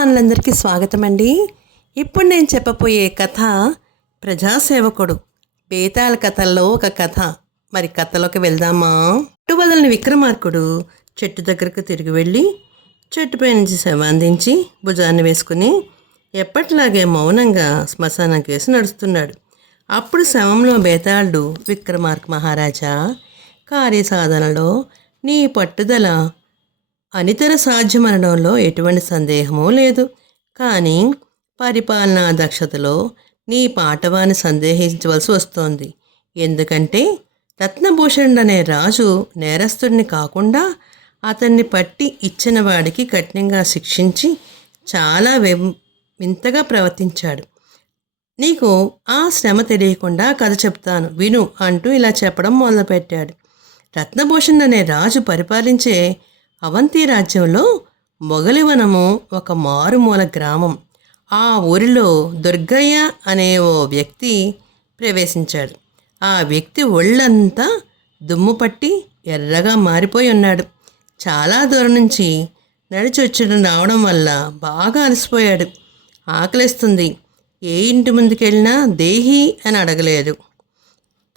అందరికీ స్వాగతం అండి. ఇప్పుడు నేను చెప్పబోయే కథ ప్రజాసేవకుడు. బేతాళ కథల్లో ఒక కథ. మరి కథలోకి వెళ్దామా? పట్టువదలని విక్రమార్కుడు చెట్టు దగ్గరకు తిరిగి వెళ్ళి చెట్టుపై నుంచి శవాందించి భుజాన్ని వేసుకుని ఎప్పట్లాగే మౌనంగా శ్మశానం కేసి నడుస్తున్నాడు. అప్పుడు శవంలో బేతాళుడు, విక్రమార్క మహారాజా, కార్యసాధనలో నీ పట్టుదల అనితర సాధ్యమనడంలో ఎటువంటి సందేహమూ లేదు. కానీ పరిపాలనా దక్షతలో నీ పాటవాన్ని సందేహించవలసి వస్తోంది. ఎందుకంటే రత్నభూషణుడు అనే రాజు నేరస్తుడిని కాకుండా అతన్ని పట్టి ఇచ్చిన వాడికి కఠినంగా శిక్షించి చాలా వింతగా ప్రవర్తించాడు. నీకు ఆ శ్రమ తెలియకుండా కథ చెప్తాను విను అంటూ ఇలా చెప్పడం మొదలుపెట్టాడు. రత్నభూషణుడు అనే రాజు పరిపాలించే అవంతి రాజ్యంలో మొగలివనము ఒక మారుమూల గ్రామం. ఆ ఊరిలో దుర్గయ్య అనే ఓ వ్యక్తి ప్రవేశించాడు. ఆ వ్యక్తి ఒళ్ళంతా దుమ్ము పట్టి ఎర్రగా మారిపోయి ఉన్నాడు. చాలా దూరం నుంచి నడిచి వచ్చి రావడం వల్ల బాగా అలసిపోయాడు. ఆకలిస్తుంది. ఏ ఇంటి ముందుకెళ్ళినా దేహి అని అడగలేదు.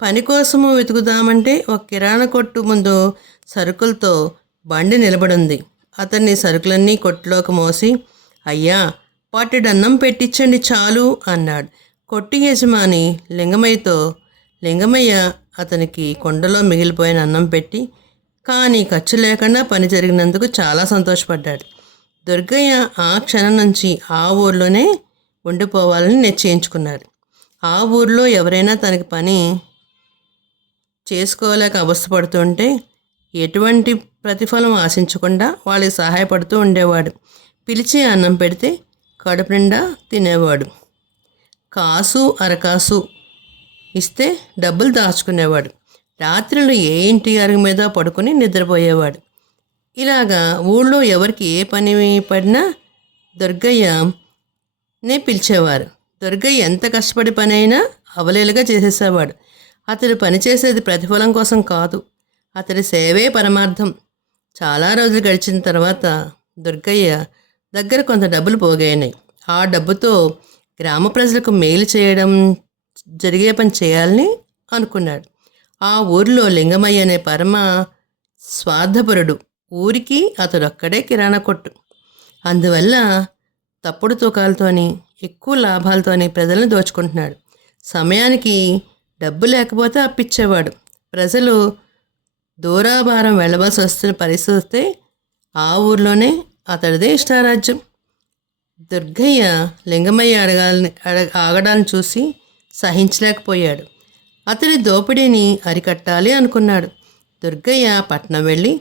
పని కోసము వెతుకుదామంటే ఒక కిరాణా కొట్టు ముందు సరుకులతో బండి నిలబడింది. అతన్ని సరుకులన్నీ కొట్టులోకి మోసి, అయ్యా పట్టెడన్నం పెట్టించండి చాలు అన్నాడు. కొట్టు యజమాని లింగమయ్య అతనికి కొండలో మిగిలిపోయిన అన్నం పెట్టి, కానీ ఖర్చు లేకుండా పని జరిగినందుకు చాలా సంతోషపడ్డాడు. దుర్గయ్య ఆ క్షణం నుంచి ఆ ఊర్లోనే ఉండిపోవాలని నిశ్చయించుకున్నాడు. ఆ ఊర్లో ఎవరైనా తనకి పని చేసుకోలేక అవస్థపడుతుంటే ఎటువంటి ప్రతిఫలం ఆశించకుండా వాళ్ళకి సహాయపడుతూ ఉండేవాడు. పిలిచి అన్నం పెడితే కడుపు నిండా తినేవాడు. కాసు అరకాసు ఇస్తే డబ్బులు దాచుకునేవాడు. రాత్రులు ఏ ఇంటి అరుగు మీద పడుకొని నిద్రపోయేవాడు. ఇలాగా ఊళ్ళో ఎవరికి ఏ పని పడినా దుర్గయ్యనే పిలిచేవారు. దుర్గయ్య ఎంత కష్టపడి పని అయినా అవలేలుగా చేసేసేవాడు. అతడు పనిచేసేది ప్రతిఫలం కోసం కాదు, అతడి సేవే పరమార్థం. చాలా రోజులు గడిచిన తర్వాత దుర్గయ్య దగ్గర కొంత డబ్బులు పోగైనాయి. ఆ డబ్బుతో గ్రామ ప్రజలకు మేలు చేయడం, జరిగే పని చేయాలని అనుకున్నాడు. ఆ ఊరిలో లింగమయ్య అనే పరమ స్వార్థపరుడు. ఊరికి అతడొక్కడే కిరాణా కొట్టు. అందువల్ల తప్పుడు తూకాలతోని ఎక్కువ లాభాలతోని ప్రజలను దోచుకుంటున్నాడు. సమయానికి డబ్బు లేకపోతే అప్పిచ్చేవాడు. ప్రజలు దూరాభారం వెళ్ళవలసి వస్తున్న పరిస్థితి వస్తే ఆ ఊర్లోనే అతడిదే ఇష్టారాజ్యం. దుర్గయ్య లింగమయ్య ఆగడాన్ని చూసి సహించలేకపోయాడు. అతడి దోపిడీని అరికట్టాలి అనుకున్నాడు. దుర్గయ్య పట్నం వెళ్ళి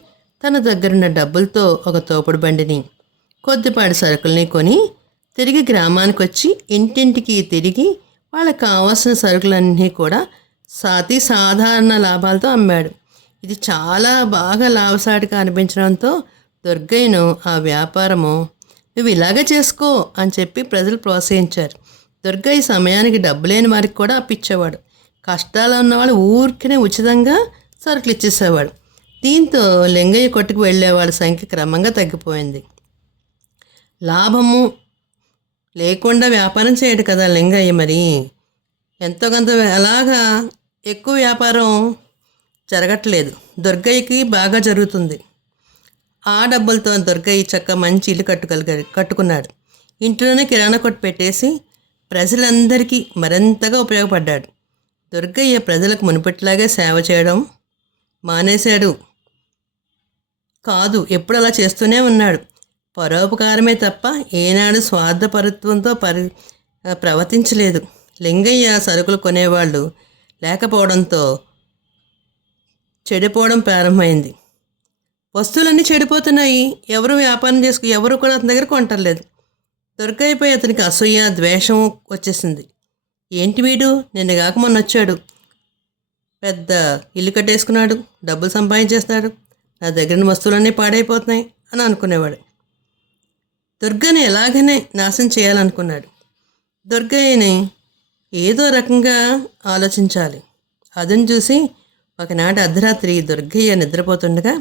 తన దగ్గరున్న డబ్బులతో ఒక తోపుడు బండిని, కొద్దిపాటి సరుకుల్ని కొని తిరిగి గ్రామానికి వచ్చి ఇంటింటికి తిరిగి వాళ్ళకి కావాల్సిన సరుకులన్నీ కూడా సాధారణ లాభాలతో అమ్మాడు. ఇది చాలా బాగా లాభసాటిగా అనిపించడంతో దుర్గయ్యను ఆ వ్యాపారము నువ్వు ఇలాగే చేసుకో అని చెప్పి ప్రజలు ప్రోత్సహించారు. దుర్గయ్య సమయానికి డబ్బు లేని వారికి కూడా అప్పిచ్చేవాడు. కష్టాలు ఉన్నవాళ్ళు ఊరికనే ఉచితంగా సరుకులు ఇచ్చేసేవాడు. దీంతో లింగయ్య కొట్టుకు వెళ్ళే వాళ్ళ సంఖ్య క్రమంగా తగ్గిపోయింది. లాభము లేకుండా వ్యాపారం చేయడు కదా లింగయ్య. మరి ఎంతో కొంత అలాగా ఎక్కువ వ్యాపారం జరగట్లేదు. దుర్గయ్యకి బాగా జరుగుతుంది. ఆ డబ్బులతో దుర్గయ్య చక్క మంచి ఇల్లు కట్టుకున్నాడు. ఇంట్లోనే కిరాణా కొట్టు పెట్టేసి ప్రజలందరికీ మరింతగా ఉపయోగపడ్డాడు. దుర్గయ్య ప్రజలకు మునుపట్లాగే సేవ చేయడం మానేశాడు కాదు, ఎప్పుడు అలా చేస్తూనే ఉన్నాడు. పరోపకారమే తప్ప ఏనాడు స్వార్థపరత్వంతో ప్రవర్తించలేదు. లింగయ్య సరుకులు కొనేవాళ్ళు లేకపోవడంతో చెడిపోవడం ప్రారంభమైంది. వస్తువులన్నీ చెడిపోతున్నాయి. ఎవరు వ్యాపారం ఎవరు కూడా అతని దగ్గర కొంటలేదు. దుర్గయ్యపై అతనికి అసూయ, ద్వేషం వచ్చేసింది. ఏంటి వీడు నిన్న కాక మొన్న వచ్చాడు, పెద్ద ఇల్లు కట్టేసుకున్నాడు, డబ్బులు సంపాదించేస్తాడు, నా దగ్గర వస్తువులన్నీ పాడైపోతున్నాయి అని అనుకునేవాడు. దుర్గని ఎలాగనే నాశనం చేయాలనుకున్నాడు. దుర్గయ్యని ఏదో రకంగా ఆలోచించాలి. అదని చూసి ఒకనాటి అర్ధరాత్రి దుర్గయ్య నిద్రపోతుండగా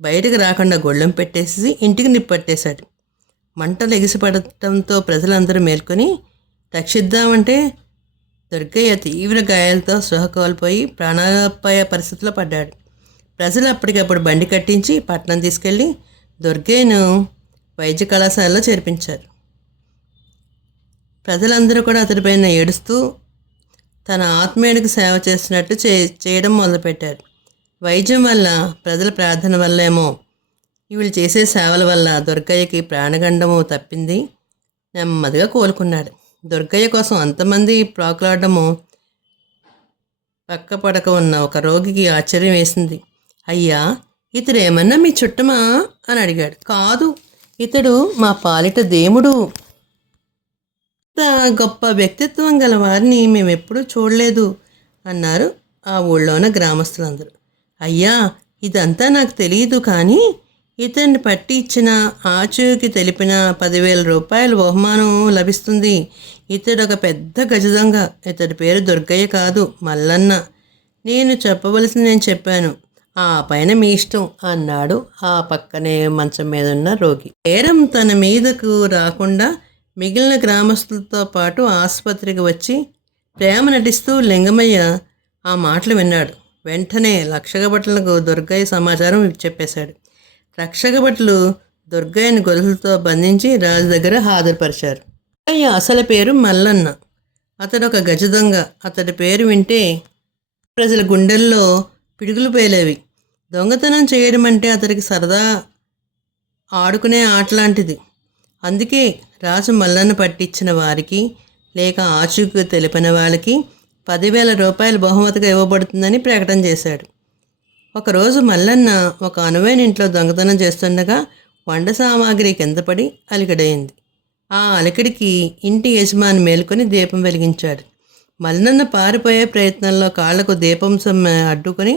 బయటకు రాకుండా గొళ్ళెం పెట్టేసి ఇంటికి నిప్పట్టేశాడు. మంటలు ఎగిసిపడటంతో ప్రజలందరూ మేల్కొని రక్షిద్దామంటే దుర్గయ్య తీవ్ర గాయాలతో స్పృహ కోల్పోయి ప్రాణాపాయ పరిస్థితిలో పడ్డాడు. ప్రజలు అప్పటికప్పుడు బండి కట్టించి పట్నం తీసుకెళ్ళి దుర్గయ్యను వైద్య కళాశాలలో చేర్పించారు. ప్రజలందరూ కూడా అతడిపైన ఏడుస్తూ తన ఆత్మీయుడికి సేవ చేస్తున్నట్టు చేయడం మొదలుపెట్టారు. వైద్యం వల్ల, ప్రజల ప్రార్థన వల్లేమో వీళ్ళు చేసే సేవల వల్ల దుర్గయ్యకి ప్రాణగండము తప్పింది. నెమ్మదిగా కోలుకున్నాడు. దుర్గయ్య కోసం అంతమంది ప్రాకులాడము పక్క పడక ఉన్న ఒక రోగికి ఆశ్చర్యం వేసింది. అయ్యా, ఇతడు ఏమన్నా మీ చుట్టమా అని అడిగాడు. కాదు, ఇతడు మా పాలిట దేవుడు. ఇంత గొప్ప వ్యక్తిత్వం గల వారిని మేమెప్పుడూ చూడలేదు అన్నారు ఆ ఊళ్ళోన గ్రామస్తులందరూ. అయ్యా, ఇదంతా నాకు తెలియదు, కానీ ఇతన్ని పట్టి ఇచ్చిన ఆచూకి తెలిపిన 10,000 రూపాయల బహుమానం లభిస్తుంది. ఇతడు ఒక పెద్ద గజదొంగ. ఇతడి పేరు దుర్గయ్య కాదు, మల్లన్న. నేను చెప్పవలసింది నేను చెప్పాను, ఆ పైన మీ ఇష్టం అన్నాడు ఆ పక్కనే మంచం మీద ఉన్న రోగి. నేరం తన మీదకు రాకుండా మిగిలిన గ్రామస్తులతో పాటు ఆసుపత్రికి వచ్చి ప్రేమ నటిస్తూ లింగమయ్య ఆ మాటలు విన్నాడు. వెంటనే రక్షకభటులకు దుర్గయ్య సమాచారం చెప్పేశాడు. రక్షకభటులు దుర్గయ్యని గొలుసులతో బంధించి రాజు దగ్గర హాజరుపరిచారు. దుర్గయ్య అసలు పేరు మల్లన్న. అతడు ఒక గజదొంగ. అతడి పేరు వింటే ప్రజల గుండెల్లో పిడుగులు పేలేవి. దొంగతనం చేయడం అంటే అతడికి సరదా ఆడుకునే ఆటలాంటిది. అందుకే రాజు మల్లన్న పట్టించిన వారికి, లేక ఆచూకీ తెలిపిన వాళ్ళకి 10,000 రూపాయలు బహుమతిగా ఇవ్వబడుతుందని ప్రకటన చేశాడు. ఒకరోజు మల్లన్న ఒక అనువైన ఇంట్లో దొంగతనం చేస్తుండగా వంట సామాగ్రి కింద పడి అలికిడైంది. ఆ అలికిడికి ఇంటి యజమాని మేల్కొని దీపం వెలిగించాడు. మల్లన్న పారిపోయే ప్రయత్నంలో కాళ్లకు దీపం అడ్డుకొని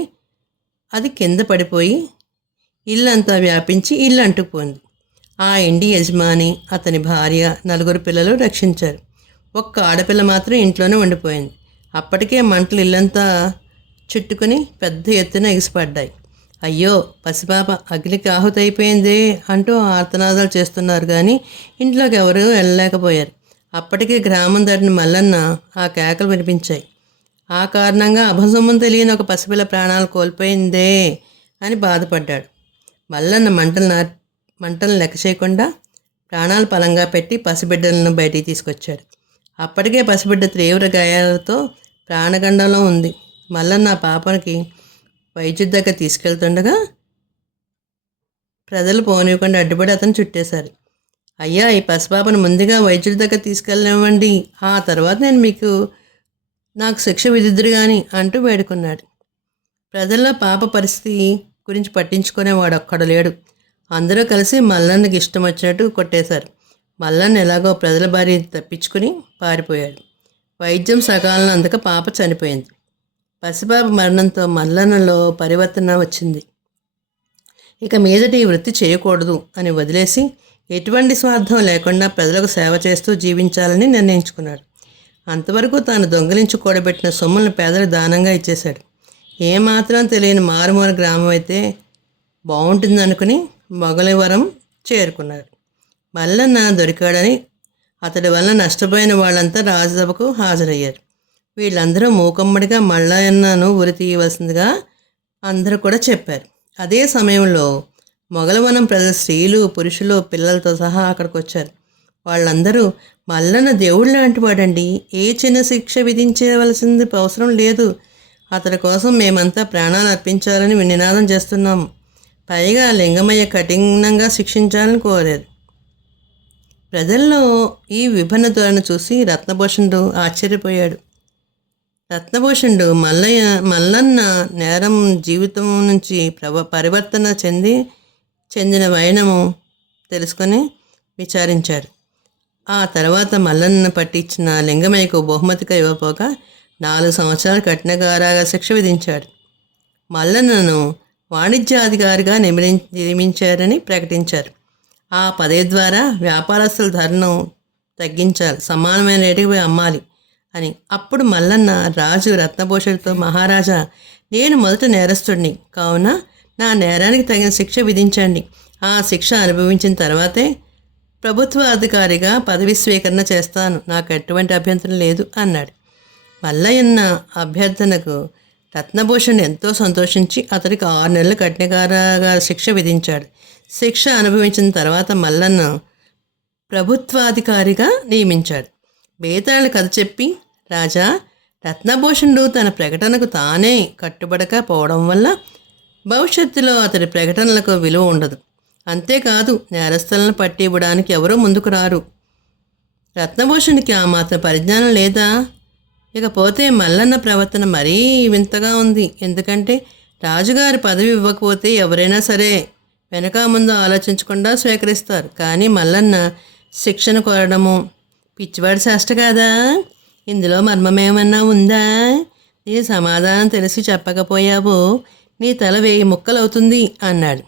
అది కింద పడిపోయి ఇల్లంతా వ్యాపించి ఇల్లు అంటుకుపోయింది. ఆ ఇంటి యజమాని, అతని భార్య, 4 పిల్లలు రక్షించారు. ఒక్క ఆడపిల్ల మాత్రం ఇంట్లోనే ఉండిపోయింది. అప్పటికే మంటలు ఇల్లంతా చుట్టుకుని పెద్ద ఎత్తున ఎగిసిపడ్డాయి. అయ్యో, పసిపాప అగ్నికి ఆహుతైపోయిందే అంటూ ఆర్తనాదాలు చేస్తున్నారు, కానీ ఇంట్లోకి ఎవరూ వెళ్ళలేకపోయారు. అప్పటికే గ్రామం దాటిన మల్లన్న ఆ కేకలు వినిపించాయి. ఆ కారణంగా అభసొమ్మం తెలియని ఒక పసిపిల్ల ప్రాణాలు కోల్పోయిందే అని బాధపడ్డాడు. మల్లన్న మంటలను లెక్క చేయకుండా ప్రాణాలు పలంగా పెట్టి పసిబిడ్డలను బయటికి తీసుకొచ్చాడు. అప్పటికే పసిబిడ్డ తీవ్ర గాయాలతో ప్రాణగండంలో ఉంది. మల్లన్న పాపనికి వైద్యుడి దగ్గర తీసుకెళ్తుండగా ప్రజలు పోనివ్వకుండా అడ్డుపడి అతను చుట్టేశారు. అయ్యా, ఈ పసిపాపను ముందుగా వైద్యుడి దగ్గర తీసుకెళ్ళనివ్వండి, ఆ తర్వాత నేను నాకు శిక్ష విధిద్దురు కానీ అంటూ వేడుకున్నాడు. ప్రజల్లో పాప పరిస్థితి గురించి పట్టించుకునేవాడు ఒక్కడు లేడు. అందరూ కలిసి మల్లన్నకి ఇష్టం వచ్చినట్టు కొట్టేశారు. మల్లన్న ఎలాగో ప్రజల బారి తప్పించుకుని పారిపోయాడు. వైద్యం సకాలంలో అందక పాప చనిపోయింది. పసిపాప మరణంతో మల్లన్నలో పరివర్తన వచ్చింది. ఇక మీదటి ఈ వృత్తి చేయకూడదు అని వదిలేసి ఎటువంటి స్వార్థం లేకుండా ప్రజలకు సేవ చేస్తూ జీవించాలని నిర్ణయించుకున్నాడు. అంతవరకు తాను దొంగిలించి కూడబెట్టిన సొమ్ములను పేదలకు దానంగా ఇచ్చేశాడు. ఏమాత్రం తెలియని మారుమూల గ్రామం అయితే బాగుంటుందనుకుని మొగలివరం చేరుకున్నాడు. మల్లన్న దొరికాడని అతడి వల్ల నష్టపోయిన వాళ్ళంతా రాజసభకు హాజరయ్యారు. వీళ్ళందరూ మూకమ్మడిగా మల్లన్నను ఉరి తీయవలసిందిగా అందరూ కూడా చెప్పారు. అదే సమయంలో మొగలవనం ప్రజల స్త్రీలు, పురుషులు, పిల్లలతో సహా అక్కడికి వచ్చారు. వాళ్ళందరూ మల్లన్న దేవుడు లాంటి వాడండి, ఏ చిన్న శిక్ష విధించవలసింది అవసరం లేదు, అతడి కోసం మేమంతా ప్రాణాలు అర్పించాలని నినాదం చేస్తున్నాము. పైగా లింగమయ్య కఠినంగా శిక్షించాలని కోరారు. ప్రజల్లో ఈ విభిన్న ధోరణి చూసి రత్నభూషణుడు ఆశ్చర్యపోయాడు. రత్నభూషణుడు మల్లన్న నేరం జీవితం నుంచి పరివర్తన చెందిన వైనము తెలుసుకొని విచారించాడు. ఆ తర్వాత మల్లన్న పట్టించిన లింగమయ్యకు బహుమతిగా ఇవ్వపోగా 4 సంవత్సరాల కఠిన కారాగార శిక్ష విధించాడు. మల్లన్నను వాణిజ్యాధికారిగా నియమించారని ప్రకటించారు. ఆ పదవి ద్వారా వ్యాపారస్తుల ధరను తగ్గించాలి, సమానమైన రేటుకి అమ్మాలి అని. అప్పుడు మల్లన్న రాజు రత్నభూషణుడితో, మహారాజా, నేను మొదట నేరస్తుడిని కావున నా నేరానికి తగిన శిక్ష విధించండి. ఆ శిక్ష అనుభవించిన తర్వాతే ప్రభుత్వ అధికారిగా పదవి స్వీకరణ చేస్తాను, నాకు ఎటువంటి అభ్యంతరం లేదు అన్నాడు. మల్లయ్యన్న అభ్యర్థనకు రత్నభూషణ్ ఎంతో సంతోషించి అతడికి 6 నెలలు కఠిన కారాగార శిక్ష విధించాడు. శిక్ష అనుభవించిన తర్వాత మల్లన్న ప్రభుత్వాధికారిగా నియమించాడు. బేతాళి కథ చెప్పి, రాజా, రత్నభూషణుడు తన ప్రకటనకు తానే కట్టుబడకపోవడం వల్ల భవిష్యత్తులో అతడి ప్రకటనలకు విలువ ఉండదు. అంతేకాదు, నేరస్తులను పట్టి ఇవ్వడానికి ఎవరూ ముందుకు రారు. రత్నభూషణ్కి ఆ మాత్రం పరిజ్ఞానం లేదా? ఇకపోతే మల్లన్న ప్రవర్తన మరీ వింతగా ఉంది. ఎందుకంటే రాజుగారి పదవి ఇవ్వకపోతే ఎవరైనా సరే వెనక ముందు ఆలోచించకుండా స్వీకరిస్తారు. కానీ మల్లన్న శిక్షణ కోరడము పిచ్చివాడి చేష్ట కాదా? ఇందులో మర్మమేమన్నా ఉందా? నీ సమాధానం తెలిసి చెప్పకపోయావో నీ తల 1000 ముక్కలవుతుంది అన్నాడు.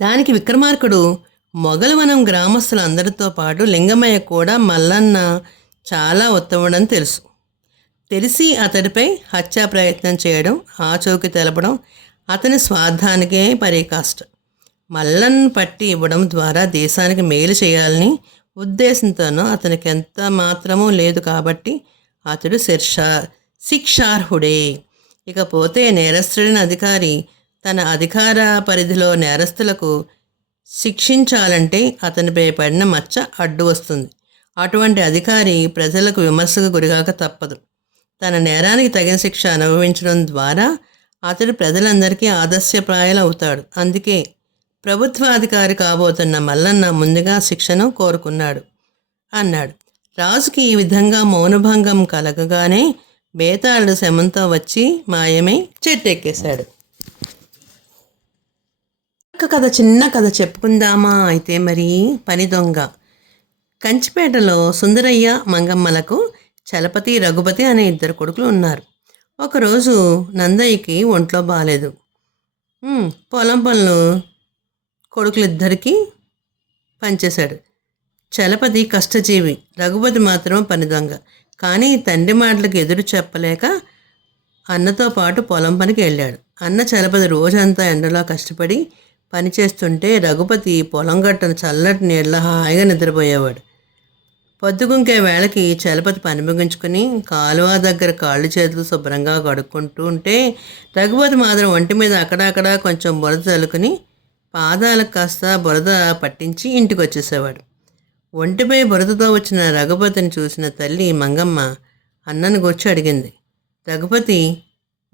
దానికి విక్రమార్కుడు, మొగలవనం గ్రామస్తులందరితో పాటు లింగమయ్య కూడా మల్లన్న చాలా ఉత్తముడని తెలిసి అతడిపై హత్యా ప్రయత్నం చేయడం, ఆచూకీ తెలపడం అతని స్వార్థానికే పరీకాష్ట. మల్లన్ను పట్టి ఇవ్వడం ద్వారా దేశానికి మేలు చేయాలని ఉద్దేశంతోనూ అతనికి ఎంత మాత్రమూ లేదు కాబట్టి అతడు శిక్షార్హుడే. ఇకపోతే నేరస్తుడైన అధికారి తన అధికార పరిధిలో నేరస్తులకు శిక్షించాలంటే అతనిపై పడిన మచ్చ అడ్డు వస్తుంది. అటువంటి అధికారి ప్రజలకు విమర్శకు గురిగాక తప్పదు. తన నేరానికి తగిన శిక్ష అనుభవించడం ద్వారా అతడు ప్రజలందరికీ ఆదర్శప్రాయాలు అవుతాడు. అందుకే ప్రభుత్వాధికారి కాబోతున్న మల్లన్న ముందుగా శిక్షను కోరుకున్నాడు అన్నాడు. రాజుకి ఈ విధంగా మౌనభంగం కలగగానే బేతాళుడు శమంతో వచ్చి మాయమై చెట్టెక్కేశాడు. చిన్న కథ చెప్పుకుందామా అయితే మరి? పని దొంగ. కంచిపేటలో సుందరయ్య మంగమ్మలకు చలపతి, రఘుపతి అనే 2 కొడుకులు ఉన్నారు. ఒకరోజు నందయ్యకి ఒంట్లో బాగాలేదు. పొలం పనులు కొడుకులిద్దరికీ పనిచేశాడు. చలపతి కష్టజీవి, రఘుపతి మాత్రం పని దొంగ. కానీ తండ్రి మాటలకు ఎదురు చెప్పలేక అన్నతో పాటు పొలం పనికి వెళ్ళాడు. అన్న చలపతి రోజంతా ఎండలో కష్టపడి పనిచేస్తుంటే రఘుపతి పొలం గట్టను చల్లటి నీళ్ళ హాయిగా నిద్రపోయేవాడు. పొద్దుగుంకే వేళకి చలపతి పని ముగించుకుని కాలువ దగ్గర కాళ్ళు చేతులు శుభ్రంగా కడుక్కుంటూ ఉంటే రఘుపతి మాత్రం ఒంటి మీద అక్కడక్కడ కొంచెం బురద చల్లుకుని పాదాలకు కాస్త బురద పట్టించి ఇంటికి వచ్చేసేవాడు. ఒంటిపై బురదతో వచ్చిన రఘుపతిని చూసిన తల్లి మంగమ్మ అన్నను గూర్చి అడిగింది. రఘుపతి,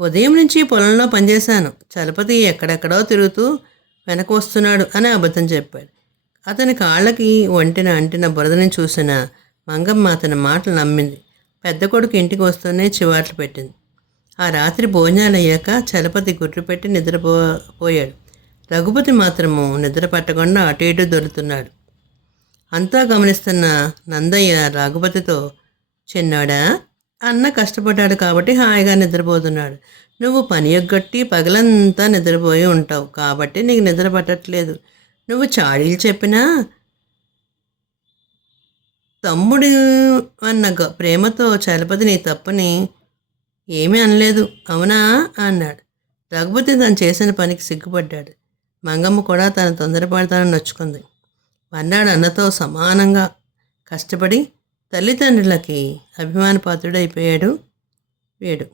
ఉదయం నుంచి పొలంలో పనిచేశాను. చలపతి ఎక్కడెక్కడో తిరుగుతూ వెనక వస్తున్నాడు అని అబద్ధం చెప్పాడు. అతని కాళ్ళకి ఒంటిన అంటిన బురదని చూసిన మంగమ్మ అతని మాటలు నమ్మింది. పెద్ద కొడుకు ఇంటికి వస్తూనే చివాట్లు పెట్టింది. ఆ రాత్రి భోజనాలు అయ్యాక చలపతి గుర్రు పెట్టి నిద్రపోయాడు. రఘుపతి మాత్రము నిద్ర పట్టకుండా అటు ఇటు దొరుకుతున్నాడు. అంతా గమనిస్తున్న నందయ్య రఘుపతితో, చిన్నాడా, అన్న కష్టపడ్డాడు కాబట్టి హాయిగా నిద్రపోతున్నాడు. నువ్వు పని ఎగ్గొట్టి పగలంతా నిద్రపోయి ఉంటావు కాబట్టి నీకు నిద్ర పట్టట్లేదు. నువ్వు చాడీలు చెప్పినా తమ్ముడు అన్న ప్రేమతో చలపతి నీ తప్పని ఏమీ అనలేదు, అవునా అన్నాడు. రఘుపతి తను చేసిన పనికి సిగ్గుపడ్డాడు. మంగమ్మ కూడా తన తొందరపడతానని నొచ్చుకుంది. మన్నాడు అన్నతో సమానంగా కష్టపడి తల్లిదండ్రులకి అభిమానపాత్రుడైపోయాడు వీడు.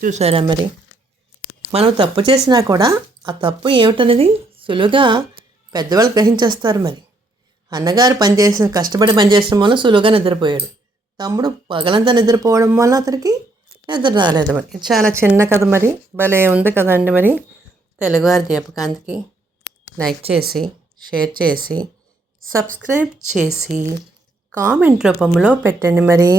చూసారా మరి? మనం తప్పు చేసినా కూడా ఆ తప్పు ఏమిటనేది సులువుగా పెద్దవాళ్ళు గ్రహించేస్తారు. మరి అన్నగారు కష్టపడి పనిచేయడం వల్ల సులువుగా నిద్రపోయాడు. తమ్ముడు పగలంతా నిద్రపోవడం వల్ల అతనికి నిద్ర రాలేదు. మరి చాలా చిన్న కథ, మరి భలే ఉంది కదండి. మరి తెలుగువారి దీపకాంత్కి లైక్ చేసి, షేర్ చేసి, సబ్స్క్రైబ్ చేసి, కామెంట్ రూపంలో పెట్టండి మరి.